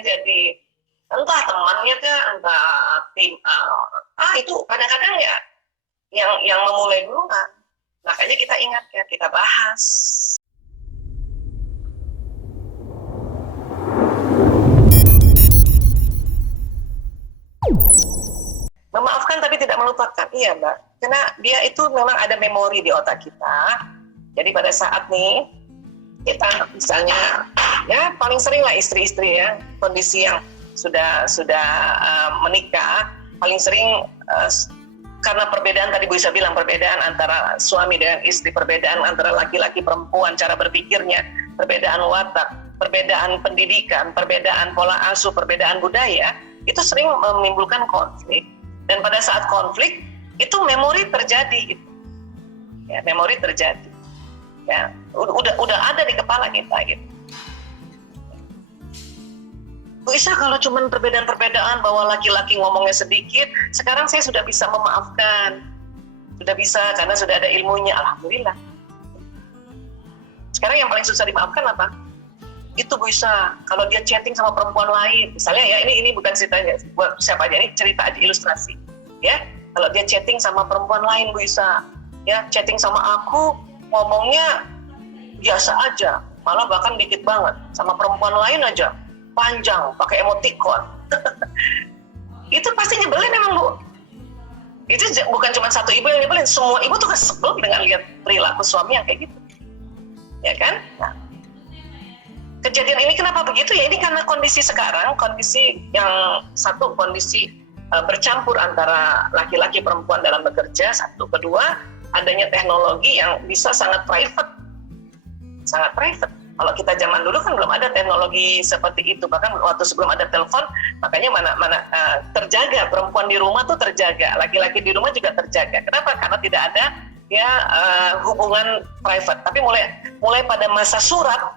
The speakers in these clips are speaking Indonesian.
yang jadi entah temannya kah, entah tim itu kadang-kadang ya yang memulai dulu kan. Makanya kita ingat ya, kita bahas. Memaafkan tapi tidak melupakan, iya Mbak. Karena dia itu memang ada memori di otak kita. Jadi pada saat nih kita misalnya ya paling sering lah istri-istri ya, kondisi yang sudah menikah, paling sering karena perbedaan tadi Bu Isa bilang, perbedaan antara suami dengan istri, perbedaan antara laki-laki perempuan, cara berpikirnya, perbedaan watak, perbedaan pendidikan, perbedaan pola asuh, perbedaan budaya, itu sering menimbulkan konflik. Dan pada saat konflik itu memori terjadi gitu. Ya, memori terjadi. Ya, udah ada di kepala kita gitu. Bu Isa, kalau cuma perbedaan-perbedaan bahwa laki-laki ngomongnya sedikit, sekarang saya sudah bisa memaafkan. Sudah bisa karena sudah ada ilmunya, alhamdulillah. Sekarang yang paling susah dimaafkan apa? Itu Bu Isa, kalau dia chatting sama perempuan lain, misalnya ya, ini bukan ceritanya buat siapa aja, ini cerita aja, ilustrasi ya. Kalau dia chatting sama perempuan lain Bu Isa, ya chatting sama aku ngomongnya biasa aja, malah bahkan dikit banget, sama perempuan lain aja panjang, pakai emoticon. Itu pasti nyebelin emang Bu. Itu bukan cuma satu ibu yang nyebelin, semua ibu tuh kesel dengan lihat perilaku suami yang kayak gitu, ya kan? Nah, kejadian ini kenapa begitu ya? Ini karena kondisi sekarang, kondisi yang satu, kondisi bercampur antara laki-laki perempuan dalam bekerja, satu. Kedua, adanya teknologi yang bisa sangat private. Sangat private. Kalau kita zaman dulu kan belum ada teknologi seperti itu. Bahkan waktu sebelum ada telepon, makanya mana terjaga, perempuan di rumah tuh terjaga, laki-laki di rumah juga terjaga. Kenapa? Karena tidak ada ya hubungan private. Tapi mulai pada masa surat,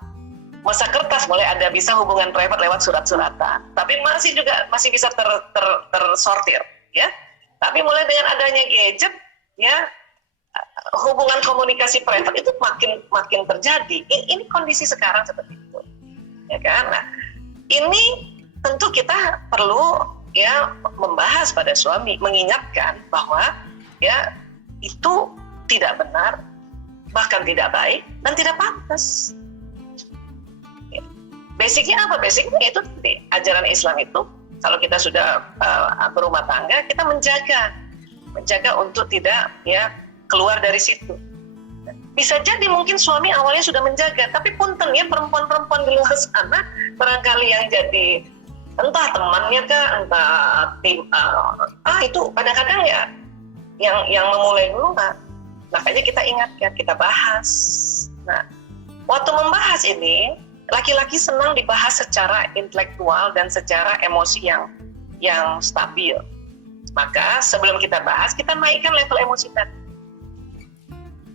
masa kertas, mulai ada bisa hubungan private lewat surat-suratan. Tapi masih bisa tersortir, ya. Tapi mulai dengan adanya gadget, ya, hubungan komunikasi private itu makin terjadi. Ini kondisi sekarang seperti itu, ya kan? Nah, ini tentu kita perlu ya membahas pada suami, mengingatkan bahwa ya itu tidak benar, bahkan tidak baik dan tidak pantas. Basicnya apa? Basicnya itu ajaran Islam itu, kalau kita sudah berumah tangga, kita menjaga untuk tidak ya keluar dari situ. Bisa jadi mungkin suami awalnya sudah menjaga, tapi punten ya perempuan-perempuan di luar sana barangkali yang jadi entah temannya kah, entah tim itu kadang-kadang ya yang memulai dulu kan. Makanya kita ingat ya, kita bahas. Nah, waktu membahas ini laki-laki senang dibahas secara intelektual dan secara emosi yang stabil. Maka sebelum kita bahas, kita naikkan level emosi tadi.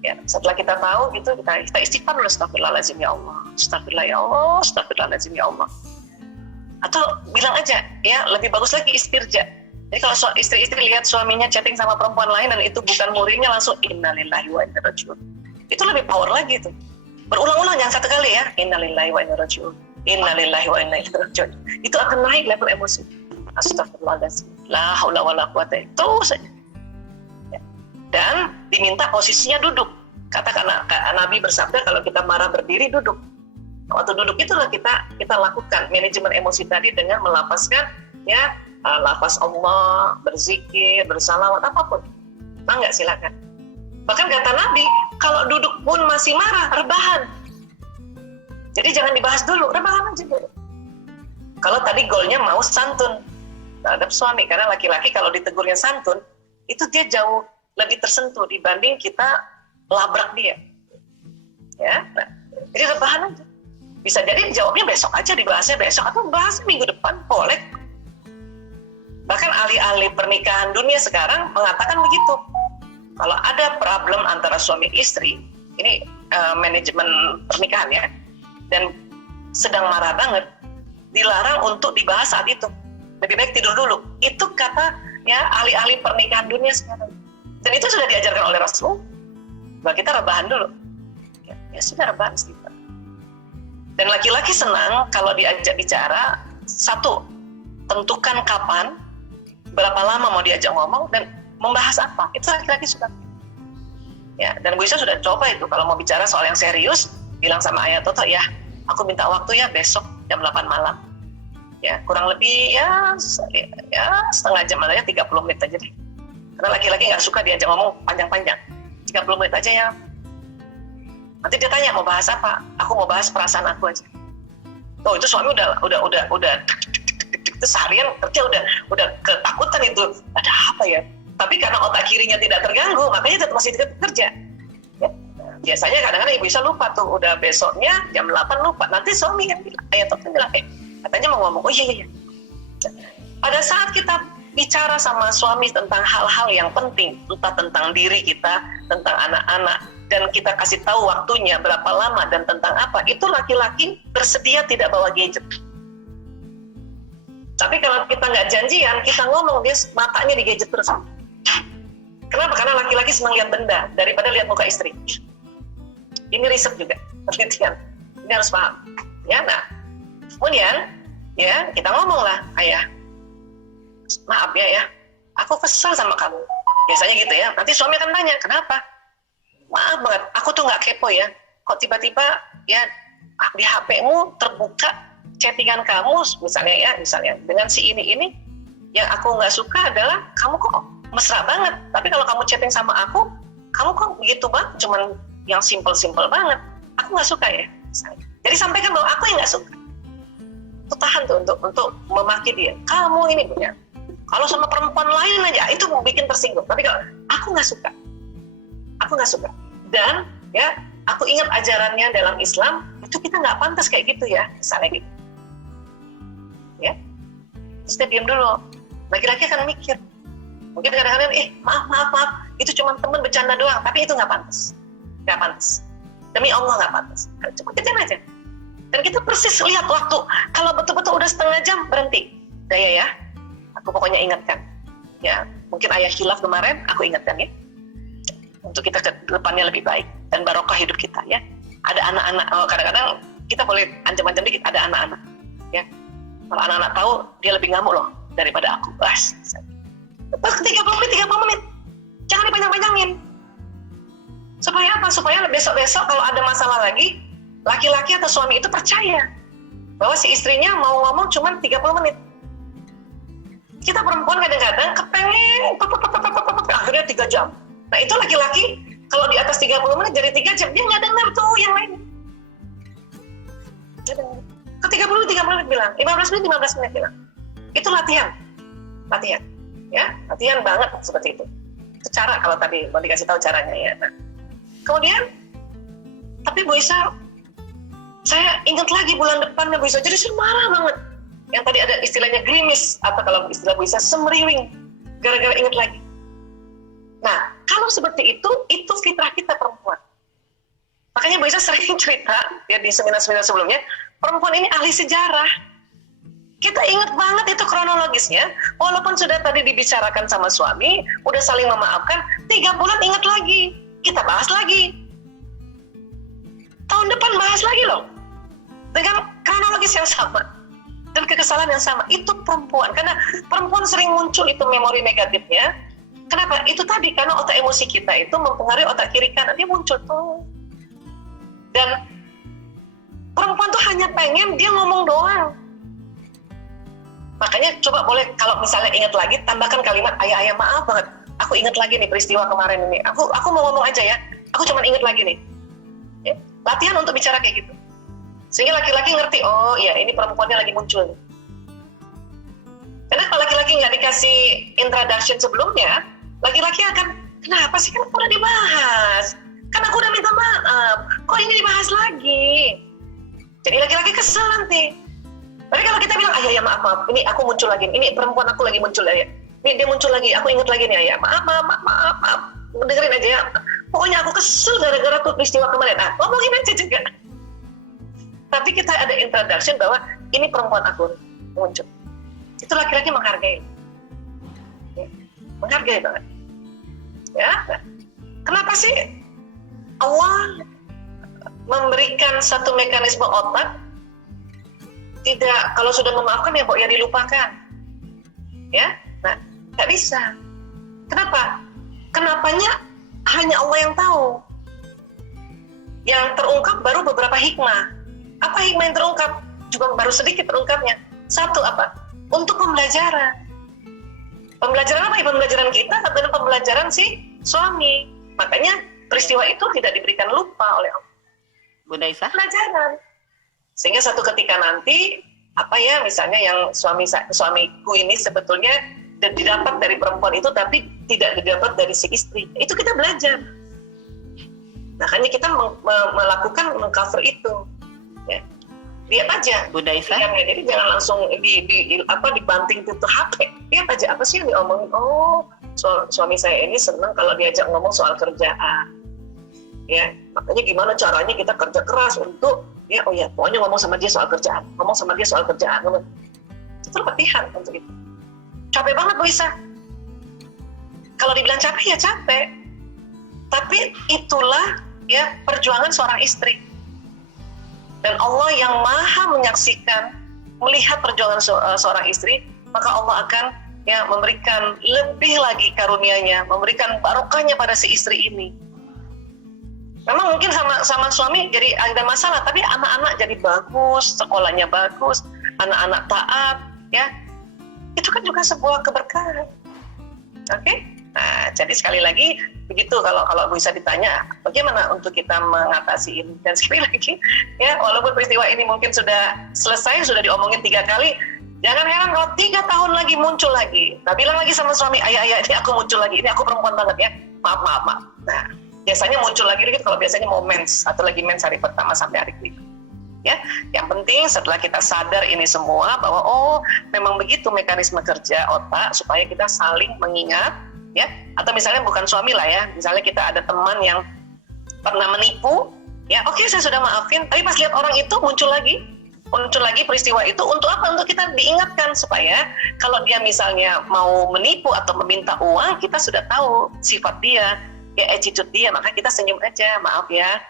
Ya, setelah kita tahu gitu, kita istighfar dulu, astagfirullahaladzim ya Allah, astagfirullah ya Allah, astagfirullahaladzim ya Allah. Atau bilang aja, ya lebih bagus lagi istirja. Jadi kalau istri-istri lihat suaminya chatting sama perempuan lain dan itu bukan muridnya, langsung innalillahi wa inna ilaihi raji'un. Itu lebih power lagi tuh. Berulang-ulang, jangan satu kali ya, innalillahi wa inna ilaihi raji'un, innalillahi wa inna ilaihi raji'un. Itu akan naik level emosi. Astagfirullahaladzim, la haula wala quwata, terus saja. Dan diminta posisinya duduk. Kata Nabi bersabda, kalau kita marah berdiri, duduk. Waktu duduk itulah kita lakukan manajemen emosi tadi dengan melafazkan ya lafaz Allah, berzikir, bersalawat, apapun. Enggak, silakan. Bahkan kata Nabi, kalau duduk pun masih marah, rebahan. Jadi jangan dibahas dulu, rebahan aja dulu. Kalau tadi goalnya mau santun terhadap suami, karena laki-laki kalau ditegurnya santun, itu dia jauh lebih tersentuh dibanding kita labrak dia, ya. Nah, jadi rebahan aja. Bisa jadi jawabnya besok aja, dibahasnya besok atau bahas minggu depan, boleh. Bahkan ahli-ahli pernikahan dunia sekarang mengatakan begitu. Kalau ada problem antara suami istri, ini manajemen pernikahan ya, dan sedang marah banget, dilarang untuk dibahas saat itu. Lebih baik tidur dulu. Itu kata ya ahli-ahli pernikahan dunia sekarang. Dan itu sudah diajarkan oleh Rasul. Bahwa kita rebahan dulu. Ya sudah, rebahan sedikit. Dan laki-laki senang kalau diajak bicara, satu, tentukan kapan, berapa lama mau diajak ngomong, dan membahas apa. Itu laki-laki suka. Ya, dan Bu Isa sudah coba itu, kalau mau bicara soal yang serius, bilang sama Ayah Toto, ya aku minta waktu ya besok jam 8 malam. Ya, kurang lebih ya setengah jam aja, 30 menit aja deh. Karena laki-laki nggak suka diajak ngomong panjang-panjang. 30 menit aja ya. Nanti dia tanya mau bahas apa? Aku mau bahas perasaan aku aja. Oh, itu suami udah itu seharian kerja udah ketakutan itu. Ada apa ya? Tapi karena otak kirinya tidak terganggu, makanya tetap masih kerja. Ya. Biasanya kadang-kadang ibu Isa lupa tuh, udah besoknya jam 8 lupa. Nanti suami kan bilang, Ayah Toto bilang, katanya mau ngomong, oh iya. Pada saat kita bicara sama suami tentang hal-hal yang penting, entah tentang diri kita, tentang anak-anak, dan kita kasih tahu waktunya berapa lama dan tentang apa, itu laki-laki bersedia tidak bawa gadget. Tapi kalau kita nggak janjian, kita ngomong, dia matanya di gadget terus. Kenapa? Karena laki-laki senang lihat benda daripada lihat muka istri. Ini riset juga, penelitian. Ini harus paham. Ya, nah, kemudian ya kita ngomong lah, Ayah, maaf ya, aku kesal sama kamu. Biasanya gitu ya. Nanti suami akan tanya, kenapa? Maaf banget, aku tuh nggak kepo ya. Kok tiba-tiba ya di HP-mu terbuka chattingan kamu, misalnya dengan si ini. Yang aku nggak suka adalah kamu kok mesra banget. Tapi kalau kamu chatting sama aku, kamu kok begitu banget, cuman yang simple banget. Aku nggak suka ya. Misalnya. Jadi sampaikan bahwa aku yang nggak suka. Itu tahan tuh untuk memaki dia. Kamu ini punya. Kalau sama perempuan lain aja itu mau bikin tersinggung. Tapi kalau aku nggak suka. Dan ya aku ingat ajarannya dalam Islam itu kita nggak pantas kayak gitu ya, misalnya gitu. Ya, terus dia diam dulu. Laki-laki akan mikir. Mungkin kadang-kadang, maaf, itu cuma teman bercanda doang, tapi itu nggak pantas. Demi Allah nggak pantas. Cuma kejam aja. Dan kita persis lihat waktu. Kalau betul-betul udah setengah jam berhenti. Daya ya, aku pokoknya ingatkan. Ya, mungkin Ayah khilaf kemarin, aku ingatkan ya. Untuk kita ke depannya lebih baik dan barokah hidup kita ya. Ada anak-anak, kadang-kadang kita boleh ancam-ancam dikit, ada anak-anak ya. Kalau anak-anak tahu dia lebih ngamuk loh daripada aku. 30 menit. Jangan dipanjang-panjangin. Supaya apa? Supaya besok-besok kalau ada masalah lagi, laki-laki atau suami itu percaya bahwa si istrinya mau ngomong cuma 30 menit. Kita perempuan kadang-kadang kepengen akhirnya 3 jam. Nah itu laki-laki kalau di atas 30 menit jadi 3 jam, dia nggak dengar tuh yang lain. Ke 30 menit bilang, 15 menit bilang. Itu latihan. Ya, latihan banget seperti itu. Itu cara kalau tadi mau dikasih tahu caranya ya. Nah, kemudian, tapi Bu Isa, saya ingat lagi bulan depannya Bu Isa, jadi saya marah banget. Yang tadi ada istilahnya gerimis, atau kalau istilah Bu Isa semeriwing, gara-gara ingat lagi. Nah, kalau seperti itu fitrah kita perempuan. Makanya Bu Isa sering cerita ya di seminar-seminar sebelumnya, perempuan ini ahli sejarah. Kita ingat banget itu kronologisnya, walaupun sudah tadi dibicarakan sama suami, udah saling memaafkan, 3 bulan ingat lagi, kita bahas lagi. Tahun depan bahas lagi loh, dengan kronologis yang sama, dan kekesalan yang sama. Itu perempuan, karena perempuan sering muncul itu memori negatifnya. Kenapa? Itu tadi, karena otak emosi kita itu mempengaruhi otak kiri kanan, dia muncul tuh. Dan perempuan tuh hanya pengen dia ngomong doang. Makanya coba boleh kalau misalnya ingat lagi, tambahkan kalimat, ayah maaf banget, aku ingat lagi nih peristiwa kemarin ini. Aku mau ngomong aja ya, aku cuma ingat lagi nih. Ya, latihan untuk bicara kayak gitu. Sehingga laki-laki ngerti, oh iya ini perempuannya lagi muncul. Karena kalau laki-laki nggak dikasih introduction sebelumnya, laki-laki akan, kenapa sih, kan udah dibahas. Kan aku udah minta maaf, kok ini dibahas lagi. Jadi laki-laki kesel nanti. Tapi kalau kita bilang, ayah ya maaf, ini aku muncul lagi, ini perempuan aku lagi muncul ya, ini dia muncul lagi, aku ingat lagi nih ayah, maaf, dengerin aja ya, pokoknya aku kesel gara-gara tuh peristiwa kemarin, ngomongin aja juga. Tapi kita ada introduction bahwa ini perempuan aku muncul, itu laki-laki menghargai, ya, menghargai banget. Ya, kenapa sih Allah memberikan satu mekanisme otak tidak, kalau sudah memaafkan ya Mbok ya dilupakan. Ya, nah nggak bisa. Kenapa? Kenapanya hanya Allah yang tahu. Yang terungkap baru beberapa hikmah. Apa hikmah yang terungkap? Juga baru sedikit terungkapnya. Satu apa? Untuk pembelajaran. Pembelajaran apa? Pembelajaran kita atau pembelajaran si suami. Makanya peristiwa itu tidak diberikan lupa oleh Allah. Bunda Isa? Pelajaran. Sehingga satu ketika nanti, apa ya, misalnya yang suamiku ini sebetulnya didapat dari perempuan itu, tapi tidak didapat dari si istri. Itu kita belajar. Makanya kita melakukan mengcover itu. Ya. Lihat aja. Bunda Isa? Jadi jangan langsung dibanting tutup HP. Lihat aja apa sih yang diomongin. Oh, suami saya ini senang kalau diajak ngomong soal kerjaan. Ya, makanya gimana caranya kita kerja keras untuk pokoknya ngomong sama dia soal kerjaan. Itu latihan untuk itu. Capek banget Bu Isa. Kalau dibilang capek ya capek. Tapi itulah ya perjuangan seorang istri. Dan Allah yang maha menyaksikan, melihat perjuangan seorang istri, maka Allah akan ya memberikan lebih lagi karunia-Nya, memberikan barokahnya pada si istri ini. Memang mungkin sama suami jadi ada masalah, tapi anak-anak jadi bagus, sekolahnya bagus, anak-anak taat, ya itu kan juga sebuah keberkahan. Oke? Nah, jadi sekali lagi begitu kalau bisa ditanya bagaimana untuk kita mengatasi ini. Dan sekali lagi ya, walaupun peristiwa ini mungkin sudah selesai, sudah diomongin 3 kali, jangan heran kalau 3 tahun lagi muncul lagi. Nah, bilang lagi sama suami, ayah ini aku muncul lagi, ini aku perempuan banget ya, maaf. Nah, biasanya muncul lagi kalau biasanya mau mens atau lagi mens hari pertama sampai hari kelima. Ya, yang penting setelah kita sadar ini semua bahwa memang begitu mekanisme kerja otak supaya kita saling mengingat. Ya, atau misalnya bukan suami lah ya, misalnya kita ada teman yang pernah menipu, ya oke, saya sudah maafin, tapi pas lihat orang itu muncul lagi peristiwa itu, untuk apa? Untuk kita diingatkan supaya kalau dia misalnya mau menipu atau meminta uang, kita sudah tahu sifat dia, ya attitude dia, maka kita senyum aja, maaf ya,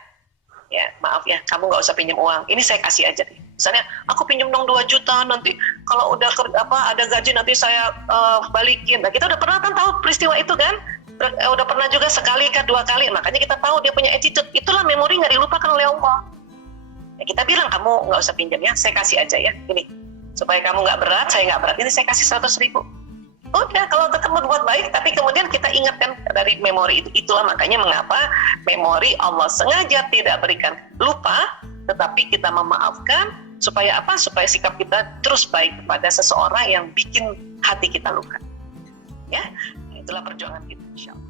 kamu nggak usah pinjam uang, ini saya kasih aja. Misalnya, aku pinjam dong 2 juta, nanti kalau udah ada gaji nanti saya balikin. Nah, kita udah pernah kan tahu peristiwa itu kan? Udah pernah juga sekali kan 2 kali, makanya kita tahu dia punya attitude. Itulah memori nggak dilupakan oleh Allah. Ya, kita bilang, kamu nggak usah pinjam ya, saya kasih aja ya, ini. Supaya kamu nggak berat, saya nggak berat, ini saya kasih 100.000. Udah, kalau tetap berbuat baik, tapi kemudian kita ingatkan dari memori itu. Itulah makanya mengapa memori Allah sengaja tidak berikan lupa, tetapi kita memaafkan, supaya apa? Supaya sikap kita terus baik kepada seseorang yang bikin hati kita luka. Ya, itulah perjuangan kita, insya Allah.